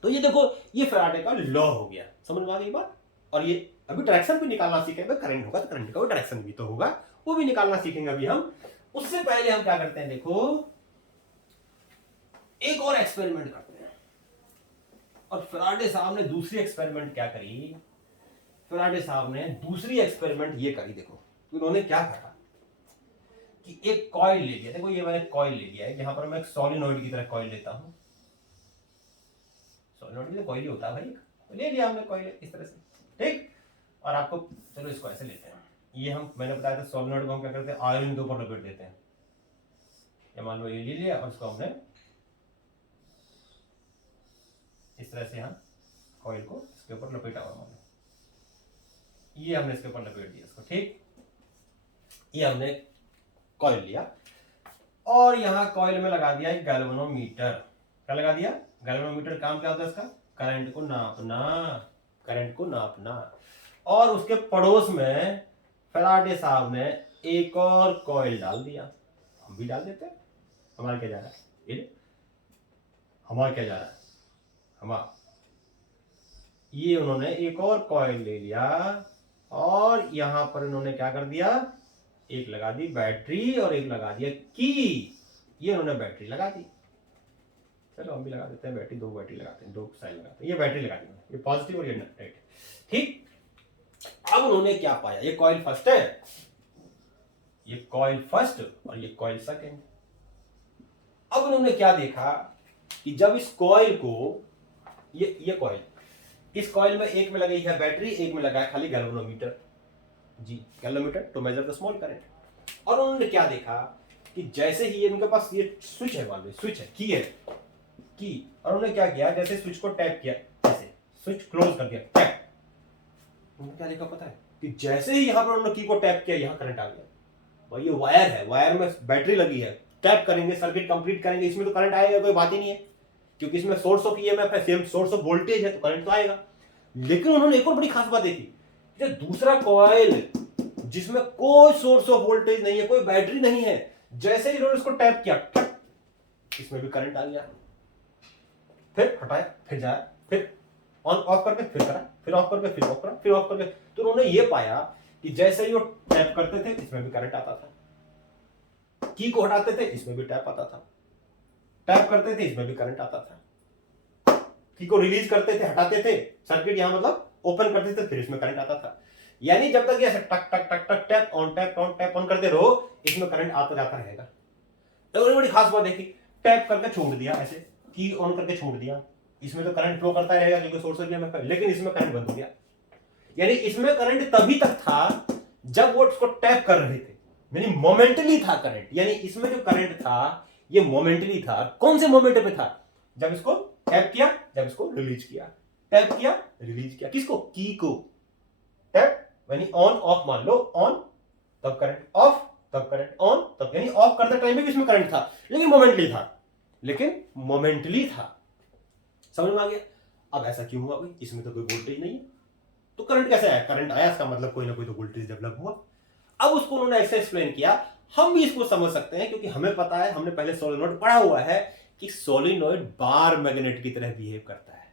तो ये देखो, ये फैराडे का लॉ हो गया, समझ में आ गई बात। और ये अभी डायरेक्शन भी निकालना सीखेंगे, करंट होगा तो करंट का डायरेक्शन भी तो होगा, वो भी निकालना सीखेंगे अभी हम। उससे पहले हम क्या करते हैं, देखो एक और एक्सपेरिमेंट करते हैं। और फैराडे साहब ने दूसरी एक्सपेरिमेंट क्या करी, फैराडे साहब ने दूसरी एक्सपेरिमेंट ये करी। देखो उन्होंने क्या करा कि एक कॉइल ले लिया, देखो ये मैंने कॉइल ले लिया है, यहां पर मैं एक सॉलिनॉइड की तरह कॉइल लेता हूं, सॉलिनॉइड में कॉइल ही होता है भाई, ले लिया हमने कॉइल इस तरह से, ठीक। और आपको, चलो इसको ऐसे लेते हैं, ये हम, मैंने बताया था सॉलिनॉइड को हम क्या करते हैं, आयरन के ऊपर लपेट देते हैं। या मान लो ये ले लिया और इसको हमने इस तरह से, हम कॉइल को इसके ऊपर लपेटा हुआ, मान लो ये हमने इसके ऊपर लपेट दिया इसको, ठीक। ये हमने कॉइल लिया और यहां कॉइल में लगा दिया एक गैल्वेनोमीटर। क्या लगा दिया? गैल्वेनोमीटर। काम क्या होता है इसका? करंट को नापना, करंट को नापना। और उसके पड़ोस में फैराडे साहब ने एक और कॉइल डाल दिया। हम भी डाल देते हैं। हमारा क्या जा रहा है? ये हमारा क्या जा रहा है? हमारा ये उन्होंने एक और कॉइल ले लिया और यहां पर इन्होंने क्या कर दिया? एक लगा दी बैटरी और एक लगा दिया की। ये उन्होंने बैटरी लगा दी। चलो हम भी लगा देते हैं बैटरी, दो बैटरी लगाते हैं, दो साइड लगाते हैं। ये बैटरी लगा दी, ये पॉजिटिव और ये नेगेटिव, ठीक। अब उन्होंने क्या पाया? ये कॉइल फर्स्ट है, ये कॉइल फर्स्ट और ये कॉइल सेकंड। अब उन्होंने क्या देखा कि जब इस कॉइल को, ये कॉइल, इस कॉइल में एक में लगी है बैटरी, एक में लगा है खाली गैल्वेनोमीटर, जी, galvanometer to measure the small current. और उन्होंने क्या देखा कि जैसे ही इनके पास ये स्विच है, मान लो स्विच है, की है, की, और उन्होंने क्या किया, जैसे स्विच को टैप किया, जैसे स्विच क्लोज कर दिया, टैप, उन्होंने क्या लिखा पता है? कि जैसे ही यहां पर उन्होंने की को टैप किया, यहां करंट आ गया। भाई ये वायर है, वायर में बैटरी लगी है, टैप करेंगे, सर्किट कंप्लीट करेंगे, इसमें तो करंट आएगा, कोई बात ही नहीं है, क्योंकि इसमें सोर्स ऑफ ईएमएफ है, सेम सोर्स ऑफ वोल्टेज है, तो करंट तो आएगा। लेकिन उन्होंने एक और बड़ी खास बात देखी, कि दूसरा कॉइल जिसमें कोई सोर्स ऑफ वोल्टेज नहीं है, कोई बैटरी नहीं है, जैसे ही इन्होंने उसको टैप किया, टक, इसमें भी करंट आ गया। फिर हटाया, फिर जाया, फिर ऑन ऑफ करके फिर करा, फिर ऑफ करके फिर ऑफ करा, फिर ऑफ करके। तो उन्होंने ये पाया कि जैसे ही वो टैप करते थे, इसमें भी करंट आता था, की को हटाते थे, इसमें भी टैप आता था, टैप करते थे, इसमें भी करंट आता था, की को रिलीज करते थे, हटाते थे, सर्किट यहां मतलब ओपन करते थे, फिर इसमें करंट आता था। यानी जब तक ऐसे टक टक टक टक tap on tap on tap on करते रहो, इसमें करंट आता जाता रहेगा। तो बड़ी खास बात देखी, टैप करके छोड़ दिया, ऐसे की ऑन करके छोड़ दिया, इसमें तो करंट फ्लो करता रहेगा क्योंकि सोर्स में, लेकिन इसमें करंट बंद हो गया। यानी इसमें करंट तभी तक था जब वो उसको टैप कर रहे थे, यानी मोमेंटली था करंट। यानी इसमें जो करंट था ये मोमेंटली था। कौन से मोमेंट पे था? जब इसको टैप किया, जब इसको रिलीज किया, टैप किया, रिलीज किया, किसको? की को। टैप यानी ऑन ऑफ, मान लो ऑन तब करंट, ऑफ तब करंट, ऑन तब, यानी ऑफ करते टाइम में भी इसमें करंट था, लेकिन मोमेंटली था, लेकिन मोमेंटली था। समझ में आ गया? अब ऐसा क्यों हुआ भाई? इसमें तो कोई वोल्टेज नहीं है, तो करंट कैसे आया? करंट आया, इसका मतलब कोई ना कोई तो वोल्टेज डेवलप हुआ। अब उसको उन्होंने ऐसे एक्सप्लेन किया, हम भी इसको समझ सकते हैं, क्योंकि हमें पता है, हमने पहले सोलेनॉइड पढ़ा हुआ है कि सोलेनॉइड बार मैग्नेट की तरह बिहेव करता है।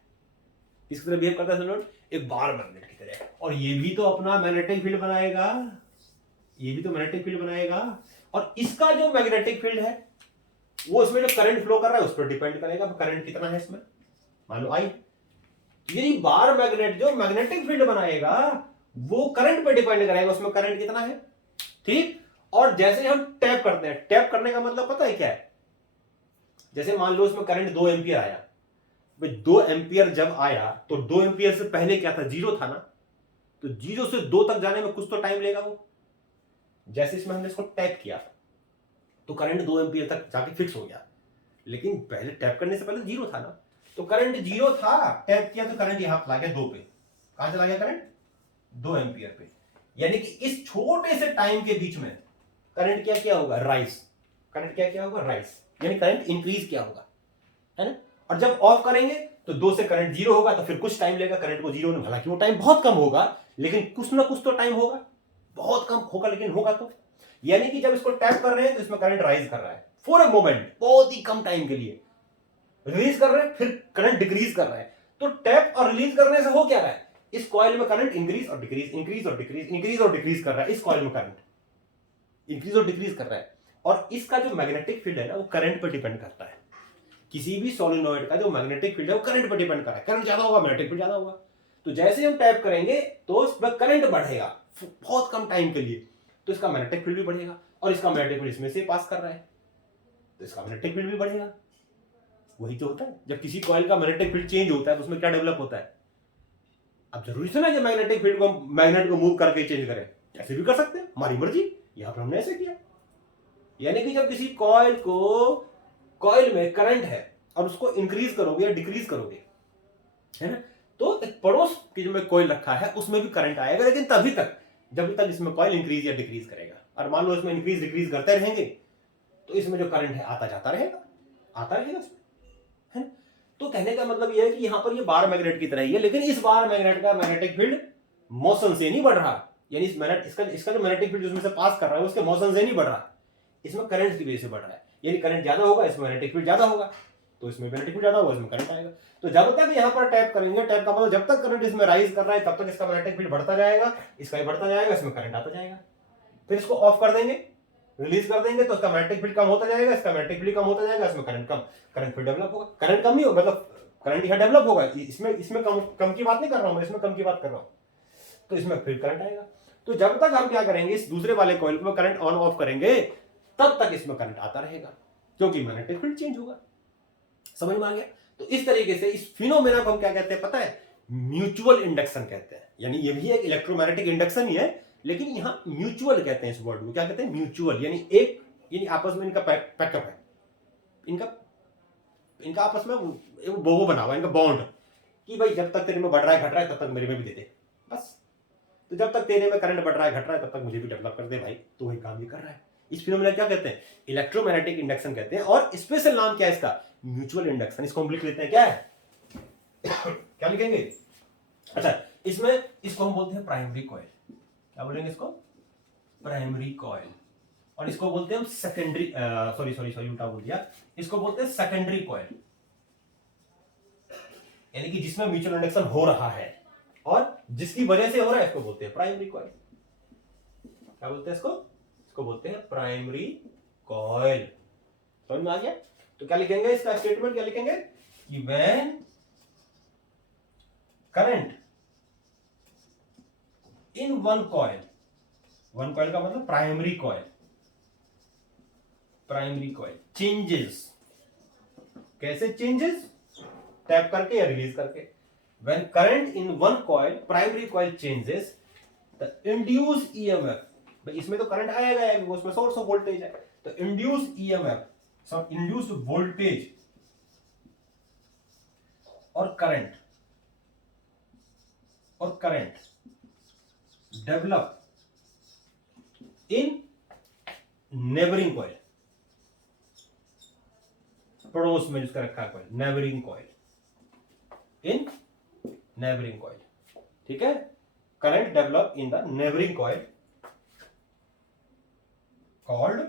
किस तरह बिहेव करता है सोलेनॉइड? एक बार मैग्नेट की तरह। और ये भी तो अपना मैग्नेटिक फील्ड बनाएगा, ये भी तो मैग्नेटिक फील्ड बनाएगा, और इसका जो मैग्नेटिक फील्ड है वो इसमें जो करंट फ्लो कर रहा है उस पर डिपेंड करेगा, करंट कितना है इसमें, मान लो आई। यदि बार मैग्नेट जो मैग्नेटिक फील्ड बनाएगा वो करंट पे डिपेंड करेगा, उसमें करंट कितना है, ठीक। और जैसे हम टैप करते हैं, टैप करने का मतलब पता है क्या है? जैसे मान लो इसमें करंट 2 एम्पियर आया, भाई 2 एम्पियर जब आया तो 2 एम्पियर से पहले क्या था? 0 था ना, तो 0 से 2 तक जाने में कुछ तो टाइम लेगा वो। जैसे इसमें हमने इसको टैप किया तो करंट 2 एम्पियर तक जाके फिक्स हो गया, लेकिन पहले टैप करने से पहले 0 था ना, तो करंट 0 था, टैप किया तो करंट यहां चला गया 2 पे। कहां चला गया करंट? 2 एम्पियर पे। यानी कि इस छोटे से टाइम के बीच में करंट क्या क्या होगा? राइज। करंट क्या क्या होगा? राइज, यानी करंट इंक्रीज क्या होगा, है ना। और जब ऑफ करेंगे तो 2 से करंट 0 होगा, तो फिर कुछ टाइम लेगा करंट को 0 में, हालांकि वो टाइम बहुत कम होगा, लेकिन कुछ ना कुछ तो टाइम होगा, बहुत कम होगा लेकिन होगा तो। यानी कि जब इसको टैप कर रहे हैं तो इसमें करंट राइज कर रहा है फॉर अ मोमेंट, बहुत ही कम टाइम के लिए। रिलीज कर रहे हैं, फिर करंट डिक्रीज कर रहा है। तो टैप और रिलीज करने से हो क्या रहा है? इस कॉइल में करंट इंक्रीज और डिक्रीज, इंक्रीज और डिक्रीज, इंक्रीज और डिक्रीज कर रहा है। इस कॉइल में करंट इंक्रीज और डिक्रीज कर रहा है। और इसका जो मैग्नेटिक फील्ड है ना, वो करंट पर डिपेंड करता है। किसी भी सोलेनॉइड का जो मैग्नेटिक फील्ड है वो करंट पर डिपेंड कर रहा है। करंट ज्यादा होगा, मैग्नेटिक फील्ड ज्यादा होगा। तो जैसे हम टैप करेंगे तो इसमें करंट बढ़ेगा बहुत कम टाइम के लिए, तो इसका मैग्नेटिक फील्ड भी बढ़ेगा, और इसका मैग्नेटिक फील्ड इसमें से पास कर रहा है तो इसका मैग्नेटिक फील्ड भी बढ़ेगा। वही तो होता है, जब किसी कॉइल का मैग्नेटिक फील्ड चेंज होता है तो उसमें क्या डेवलप होता है? अब जरूरी से ना कि मैग्नेटिक फील्ड को मैग्नेट को मूव करके चेंज करें, ऐसे भी कर सकते हैं, हमारी मर्जी। यहां पर हमने ऐसे किया। यानी कि जब किसी कॉइल में करंट है और उसको इंक्रीज करोगे या डिक्रीज करोगे, है ना, तो एक पड़ोस की जो में कॉइल रखा है उसमें भी करंट आएगा, लेकिन तभी तक जब तक इसमें कॉइल इंक्रीज या डिक्रीज करेगा। और मान लो इसमें इंक्रीज डिक्रीज करते रहेंगे तो इसमें जो करंट है आता जाता रहेगा, आता रहेगा इसमें, है ना। तो कहने का मतलब यह है कि यहां पर ये बार मैग्नेट की तरह ही है, लेकिन इस बार मैग्नेट का मैग्नेटिक फील्ड मोशन से नहीं बढ़ रहा, यानी इस मैग्नेट इसका जो मैग्नेटिक फील्ड जिसमें से पास कर रहा है उसके मोशन से नहीं बढ़ रहा, इसमें करंट की वजह से बढ़ रहा है। यानी करंट ज्यादा होगा इसमें मैग्नेटिक फील्ड ज्यादा होगा, तो इसमें मैग्नेटिक फील्ड ज्यादा होगा इसमें करंट आएगा। तो जब तक यहाँ पर टैप करेंगे, टैप का मतलब जब तक करंट इसमें राइज कर रहा है तब तक इसका मैग्नेटिक फील्ड बढ़ता जाएगा, इसका भी बढ़ता जाएगा, इसमें करंट आता जाएगा। फिर इसको ऑफ कर देंगे, रिलीज कर देंगे तो इसका मैग्नेटिक फील्ड कम होता जाएगा, इसका मैग्नेटिक फील्ड कम होता जाएगा, इसमें करंट कम, करंट फील्ड डेवलप होगा। करंट कम नहीं होगा, मतलब करंट यहाँ डेवलप होगा, इसमें कम की बात नहीं कर रहा हूं मैं, इसमें कम की बात कर रहा हूं, तो इसमें फिर करंट आएगा। तो जब तक हम क्या करेंगे, इस दूसरे वाले कॉइल को करंट ऑन ऑफ करेंगे तब तक इसमें करंट आता रहेगा, क्योंकि मैग्नेटिक फील्ड चेंज होगा। समझ में आ गया। तो इस तरीके से इस फिनोमेना को हम क्या कहते हैं पता है, म्यूचुअल इंडक्शन कहते हैं। यानी ये भी एक इलेक्ट्रोमैग्नेटिक इंडक्शन ही है, लेकिन यहां म्यूचुअल कहते हैं इस वर्ड को। क्या कहते हैं, म्यूचुअल, यानी आपस में इनका पैकअप है, इनका आपस में वो बना हुआ इनका बॉन्ड, कि भाई जब तक तेरे में बढ़ रहा है घट रहा है तब तक मेरे में भी दे दे, बस। तो जब तक तेरे में करंट बढ़ रहा है घट रहा है तब तक मुझे भी डेवलप कर दे भाई, तो वही काम भी कर रहा है। इस फिनोमेना क्या कहते हैं, इलेक्ट्रोमैग्नेटिक इंडक्शन कहते हैं। और स्पेशल नाम क्या है इसका, म्यूचुअल इंडक्शन। इसको हम लिख लेते हैं, क्या है क्या लिखेंगे, अच्छा इसमें इसको हम बोलते हैं प्राइमरी कॉइल। क्या बोलेंगे इसको, प्राइमरी कॉइल। और इसको बोलते हैं हम सेकेंडरी, सॉरी उल्टा बोल दिया, इसको बोलते हैं सेकेंडरी कॉइल, यानी कि जिसमें म्यूचुअल इंडक्शन हो रहा है और जिसकी वजह से हो रहा है इसको बोलते हैं प्राइमरी कॉइल। क्या बोलते हैं इसको बोलते हैं प्राइमरी कॉइल। समझ में आ गया। तो क्या लिखेंगे, इसका स्टेटमेंट क्या लिखेंगे कि when current in one coil का मतलब प्राइमरी कॉइल चेंजेस, कैसे चेंजेस, टैप करके या रिलीज करके। When current in one coil, primary coil changes, the induce EMF, भाई इसमें तो करंट आएगा क्योंकि उसमें सोर्स ऑफ वोल्टेज है, तो इंड्यूस ईएमएफ, सम इंड्यूस्ड वोल्टेज और current develop in neighbouring coil, पड़ोस में जिसका रखा है कॉइल, नेबरिंग कॉइल, इन नेबरिंग कॉइल, ठीक है। Current develop in the neighbouring coil called,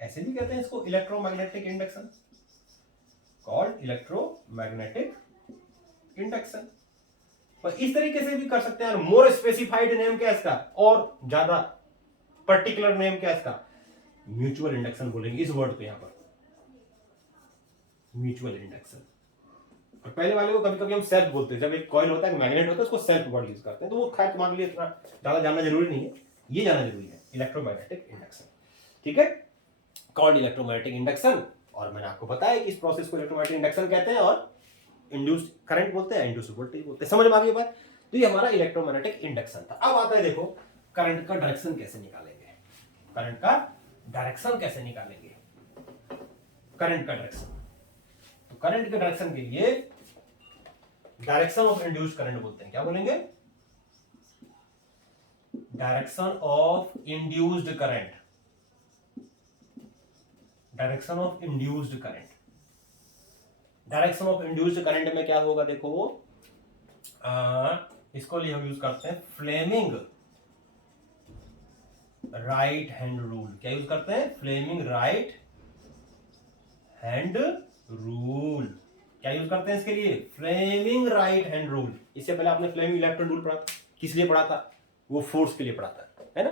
ऐसे भी कहते हैं इसको, electromagnetic induction, called electromagnetic induction. और इस तरीके से भी कर सकते हैं। मोर स्पेसिफाइड नेम क्या है इसका, और ज्यादा पर्टिकुलर नेम क्या है इसका, म्यूचुअल इंडक्शन बोलेंगे इस वर्ड को यहां पर, म्यूचुअल इंडक्शन। और पहले वाले को कभी कभी हम सेल्फ बोलते हैं, जब एक कॉइल होता है, मैग्नेट होता है, उसको सेल्फ वर्ड यूज करते हैं। तो वो खैर तुम्हारे लिए इतना ज्यादा जानना जरूरी नहीं है, ये जानना जरूरी है, इलेक्ट्रोमैग्नेटिक इंडक्शन, ठीक है, कॉल्ड इलेक्ट्रोमैग्नेटिक इंडक्शन। और मैंने आपको बताया कि इस प्रोसेस को इलेक्ट्रोमैग्नेटिक इंडक्शन कहते हैं और इंड्यूस्ड करंट बोलते हैं, इंड्यूस्ड वोल्टेज बोलते हैं। समझ में आ गई बात। तो ये हमारा इलेक्ट्रोमैग्नेटिक इंडक्शन था। अब आता है देखो करंट का डायरेक्शन कैसे निकालेंगे, करंट का डायरेक्शन कैसे निकालेंगे, करंट का डायरेक्शन। तो करंट के डायरेक्शन के लिए डायरेक्शन ऑफ इंड्यूस्ड करंट बोलते हैं, क्या बोलेंगे, direction of induced current, direction of induced current. Direction of induced current में क्या होगा देखो, इसको लिए हम यूज करते हैं फ्लेमिंग राइट हैंड रूल। क्या यूज करते हैं, फ्लेमिंग राइट हैंड रूल। क्या यूज करते हैं इसके लिए, फ्लेमिंग राइट हैंड रूल। इससे पहले आपने फ्लेमिंग लेफ्ट हैंड रूल पढ़ा, किस लिए पढ़ा था, वो फोर्स के लिए पढ़ा था, है ना,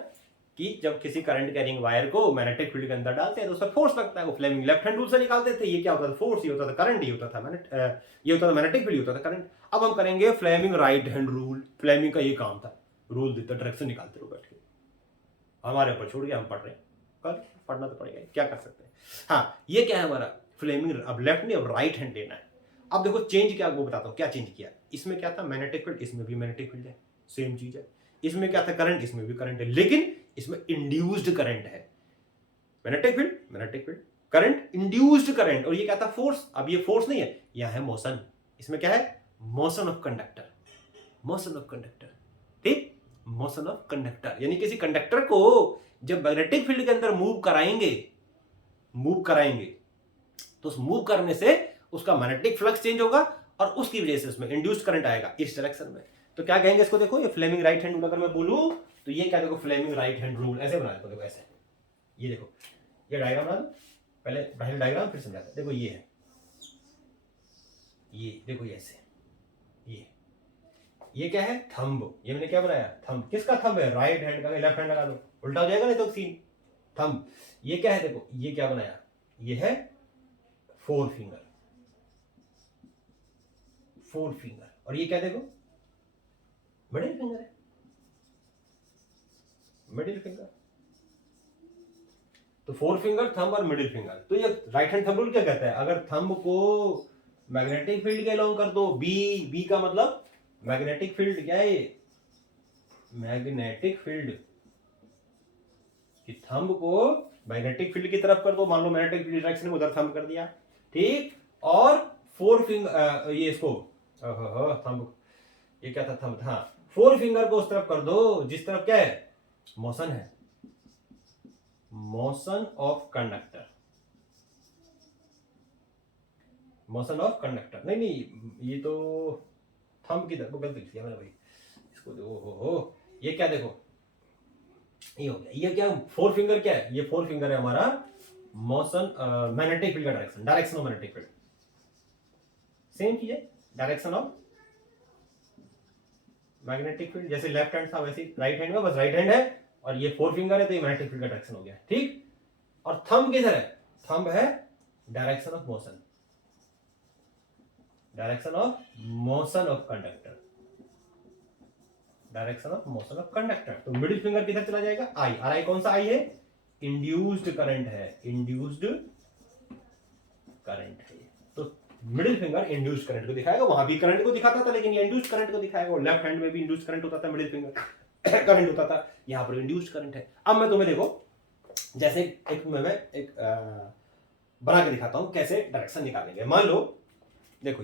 कि जब किसी करंट कैरिंग वायर को मैग्नेटिक फील्ड के अंदर डालते हैं तो उसका फोर्स लगता है, वो फ्लेमिंग लेफ्ट हैंड रूल से निकालते थे। ये क्या होता था, फोर्स, ये होता था करंट, ये होता था मैग्नेटिक फील्ड, होता था करंट। अब हम करेंगे Fleming right hand rule. Fleming का ये काम था, रूल देता, डायरेक्शन निकालते रहो बैठ के, हमारे ऊपर छोड़ गया, हम पढ़ रहे हैं, कल पढ़ना तो पड़ेगा, क्या कर सकते हैं। हाँ, ये क्या है हमारा फ्लेमिंग, अब लेफ्ट नहीं अब राइट हैंड लेना है। अब देखो चेंज क्या, वो बताता हूँ क्या चेंज किया। इसमें क्या था, मैग्नेटिक फील्ड, इसमें भी मैग्नेटिक फील्ड है, सेम चीज है। इसमें क्या था, करंट, इसमें भी करंट है, लेकिन इसमें इंड्यूस्ड करंट है। Magnetic field, current, induced current. और ये क्या था, फोर्स। अब ये फोर्स नहीं है, यह है मोशन। इसमें क्या है, motion of conductor, motion of conductor, ठीक, मोशन ऑफ कंडक्टर, यानी किसी कंडक्टर को जब मैग्नेटिक फील्ड के अंदर मूव कराएंगे तो उस मूव करने से उसका मैग्नेटिक फ्लक्स चेंज होगा और उसकी वजह से उसमें इंड्यूस्ड करंट आएगा इस डायरेक्शन में। तो क्या कहेंगे इसको, देखो ये फ्लेमिंग राइट हैंड रूल अगर मैं बोलूं तो ये क्या, देखो फ्लेमिंग राइट हैंड रूल ऐसे बना दो, देखो ऐसे, ये देखो ये डायग्राम बना दो, पहले डायग्राम फिर समझाते हैं। देखो ये है, ये देखो ये ऐसे, ये क्या है, थंब, ये मैंने क्या बनाया, थंब। किसका थंब है, राइट हैंड का, लेफ्ट हैंड लगा दो, उल्टा हो जाएगा नहीं तो सीन, थंब। ये क्या है, देखो ये क्या बनाया, ये है फोर फिंगर, और ये क्या देखो मिडिल फिंगर है, मिडिल फिंगर। तो फोर फिंगर, थंब और मिडिल फिंगर। तो ये राइट हैंड थंब रूल क्या कहता है, अगर थंब को मैग्नेटिक फील्ड के अलोंग कर दो, बी का मतलब मैग्नेटिक फील्ड, क्या है ये, मैग्नेटिक फील्ड, कि थंब को मैग्नेटिक फील्ड की तरफ कर दो, मान लो मैग्नेटिक फील्ड डायरेक्शन में उधर थंब कर दिया, ठीक, और फोर फिंगर, ये इसको थंब, ये क्या था, थंब, हाँ, फोर फिंगर को उस तरफ कर दो जिस तरफ क्या है, मोशन है, motion of conductor, motion of conductor, नहीं ये तो थंब की तरफ गलती किया मैंने भाई, इसको देखो, ये क्या देखो, ये हो गया, ये क्या फोर फिंगर, क्या है ये, फोर फिंगर है हमारा मोशन मैग्नेटिक फील्ड का direction of magnetic field, same चीज है, डायरेक्शन ऑफ मैग्नेटिक फील्ड, जैसे लेफ्ट हैंड था वैसे राइट हैंड में, बस राइट हैंड है और ये फोर फिंगर है तो ये मैग्नेटिक फील्ड का डायरेक्शन हो गया, ठीक। और थंब किधर है, थंब है direction of motion, direction of motion of conductor, direction of motion of conductor. तो मिडिल फिंगर किधर चला जाएगा, आई, और आई कौन सा आई है, इंड्यूस्ड करंट है, इंड्यूस्ड करंट है। तो मिडिल फिंगर इंड्यूस्ड करंट को दिखाएगा, वहां भी करंट को दिखाता था लेकिन ये इंड्यूस्ड करंट को दिखाएगा, लेफ्ट हैंड में भी इंड्यूस्ड करंट होता था, मिडिल फिंगर करंट होता था, यहां पर इंड्यूस्ड करंट है। अब मैं तुम्हें देखो, जैसे एक बना के दिखाता हूं कैसे डायरेक्शन निकालेंगे। मान लो देखो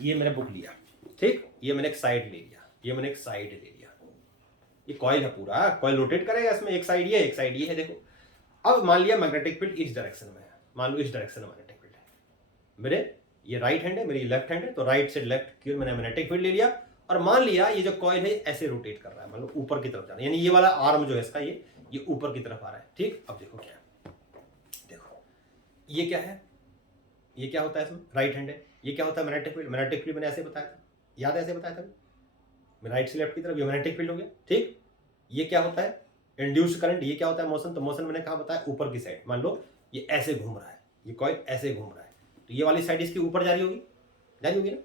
ये मैंने बुक लिया, ठीक, ये मैंने एक साइड ले लिया, ये मैंने एक साइड ले लिया, ये कॉइल है पूरा, कॉइल रोटेट करेगा इसमें, एक साइड ये, एक साइड ये है, देखो। अब मान लिया मैग्नेटिक फील्ड इस डायरेक्शन में है, मान लो इस डायरेक्शन में मैग्नेटिक फील्ड है, मेरे ये राइट हैंड है, मेरी लेफ्ट हैंड है, तो राइट से लेफ्ट की ओर मैंने मैग्नेटिक फील्ड ले लिया, और मान लिया ये जो कॉइल है ऐसे रोटेट कर रहा है, मतलब ऊपर की तरफ जा रहा है, यानी ये वाला आर्म जो है इसका, ये ऊपर की तरफ आ रहा है, ठीक। अब देखो क्या है, देखो ये क्या है, ये क्या होता है इसमें, राइट हैंड है, ये क्या होता है मैग्नेटिक फील्ड, मैग्नेटिक फील्ड मैंने ऐसे बताया था, याद है ऐसे बताया था, राइट से लेफ्ट की तरफ, ये मैग्नेटिक फील्ड हो गया, ठीक। ये क्या होता है, इंड्यूस्ड करंट, ये क्या होता है, मोशन, तो मोशन मैंने कहा बताया ऊपर की साइड, मान लो ये ऐसे घूम रहा है, ये कॉइल ऐसे घूम रहा है, तो ये वाली साइड इसकी ऊपर जा रही होगी ना,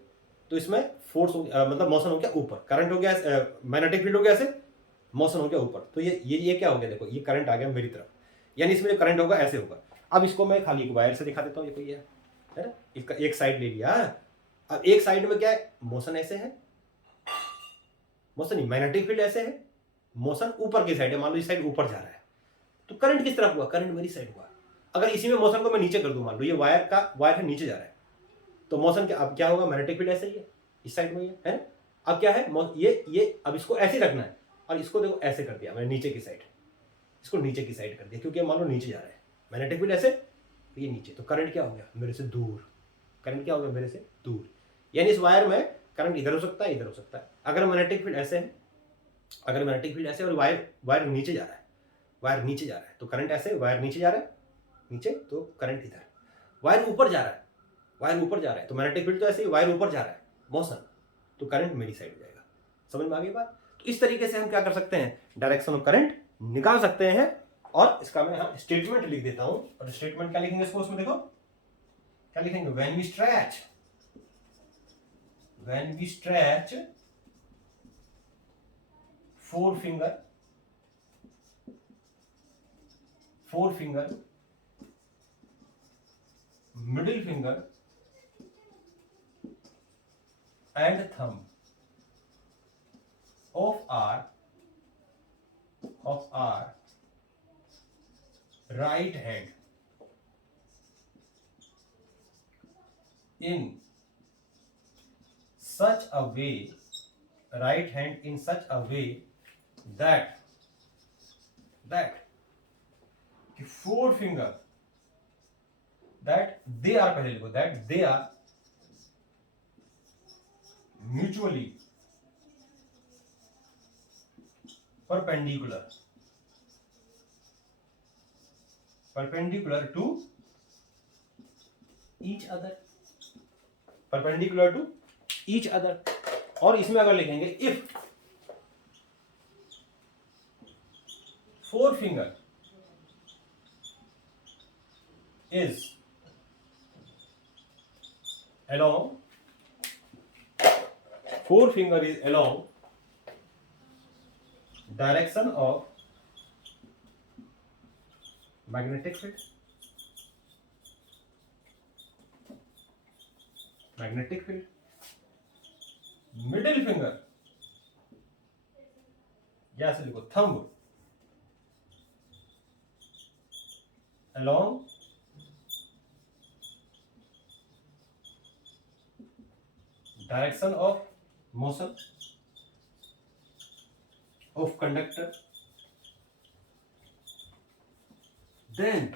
तो इसमें फोर्स हो गया, मतलब मोशन हो गया ऊपर, करंट हो गया, मैग्नेटिक फील्ड हो गया ऐसे, मोशन हो गया ऊपर, तो ये क्या हो गया, देखो ये करंट आ गया मेरी तरफ, यानी इसमें जो करंट होगा ऐसे होगा। अब इसको मैं खाली एक वायर से दिखा देता हूँ, ये कोई है ना, इसका एक साइड ले लिया, अब एक साइड में क्या है, मोशन ऐसे है, मोशन नहीं, मैग्नेटिक फील्ड ऐसे है, मोशन ऊपर की साइड है, मान लो इस साइड ऊपर जा रहा है, तो करंट किस तरफ हुआ, करंट मेरी साइड हुआ। अगर इसी में मोशन को मैं नीचे कर दूं, मान लो ये वायर है नीचे जा रहा है, तो मोशन अब क्या होगा, मैग्नेटिक फील्ड ऐसे ही है, इस साइड में है ना। अब क्या है, ये अब इसको ऐसे रखना है, और इसको देखो ऐसे कर दिया मैंने, नीचे की साइड, इसको नीचे की साइड कर दिया, क्योंकि मान लो नीचे जा रहा है मैग्नेटिक फील्ड ऐसे, तो ये नीचे, तो करंट क्या हो गया मेरे से दूर, करंट क्या हो गया मेरे से दूर, यानी इस वायर में करंट इधर हो सकता है, इधर हो सकता है। अगर मैग्नेटिक फील्ड ऐसे है, अगर मैग्नेटिक फील्ड ऐसे और वायर नीचे जा रहा है, वायर नीचे जा रहा है तो करंट ऐसे, वायर नीचे जा रहा है, नीचे तो करंट इधर, वायर ऊपर जा रहा है, वायर ऊपर जा रहा है तो मैग्नेटिक फील्ड तो ऐसे ही, वायर ऊपर जा रहा है, मोशन, तो करंट मेरी साइड हो जाएगा। समझ में आ गई बात। तो इस तरीके से हम क्या कर सकते हैं, डायरेक्शन ऑफ करंट निकाल सकते हैं। और इसका मैं यहाँ स्टेटमेंट लिख देता हूं, और स्टेटमेंट क्या लिखेंगे इसको, उसमें देखो क्या लिखेंगे, when we stretch four finger middle finger and thumb of our right hand in such a way, right hand in such a way that four finger, that they are, पहले लिखो, that they are mutually perpendicular to each other, perpendicular to each other. और इसमें अगर लिखेंगे if four finger is along, four finger is along direction of magnetic field, middle finger या से लिखो thumb along direction of motion of conductor. Then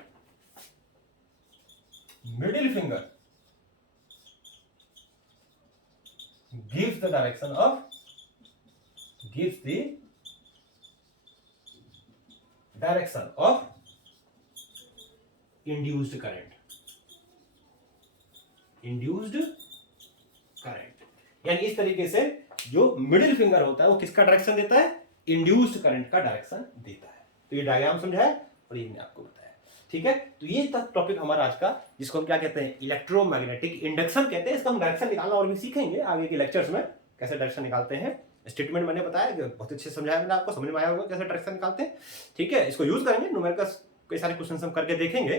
middle finger gives the direction of, gives the direction of induced current, यानी इस तरीके से जो middle finger होता है वो किसका डायरेक्शन देता है, इंड्यूस्ड करंट का डायरेक्शन देता है. तो ये डायग्राम समझा है और ये मैंने आपको बताया. ठीक है, तो ये था टॉपिक हमारा आज का, जिसको हम क्या कहते हैं, इलेक्ट्रोमैग्नेटिक इंडक्शन कहते हैं. इसका हम डायरेक्शन निकालना और भी सीखेंगे आगे के लेक्चर्स में, कैसे डायरेक्शन निकालते हैं. स्टेटमेंट मैंने बताया, बहुत अच्छे से समझाया मैंने आपको, समझ में आया होगा कैसे डायरेक्शन निकालते हैं. ठीक है, इसको यूज करेंगे, न्यूमेरिकल्स कई सारे क्वेश्चन हम करके देखेंगे.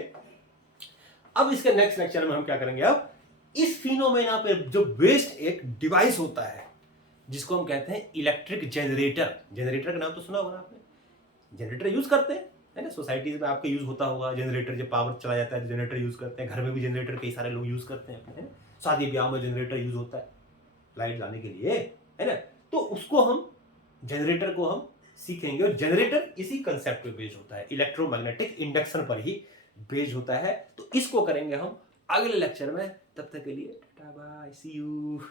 अब इसके नेक्स्ट लेक्चर में हम क्या करेंगे, अब इस फिनोमेना पे जो बेस्ड एक डिवाइस होता है जिसको हम कहते हैं इलेक्ट्रिक जनरेटर. जनरेटर का नाम तो सुना होगा आपने, जनरेटर यूज करते हैं, है ना, सोसाइटीज में आपके यूज होता होगा जनरेटर. जब पावर चला जाता है जनरेटर यूज करते हैं, घर में भी जनरेटर कई सारे लोग यूज करते हैं अपने, शादी ब्याह में जनरेटर यूज होता है लाइट लाने के लिए, है ना. तो उसको हम, जनरेटर को हम सीखेंगे, और जनरेटर इसी कंसेप्ट पे बेस्ड होता है, इलेक्ट्रोमैग्नेटिक इंडक्शन पर ही बेस्ड होता है. तो इसको करेंगे हम अगले लेक्चर में. तब तक के लिए टाटा बाय, सी यू.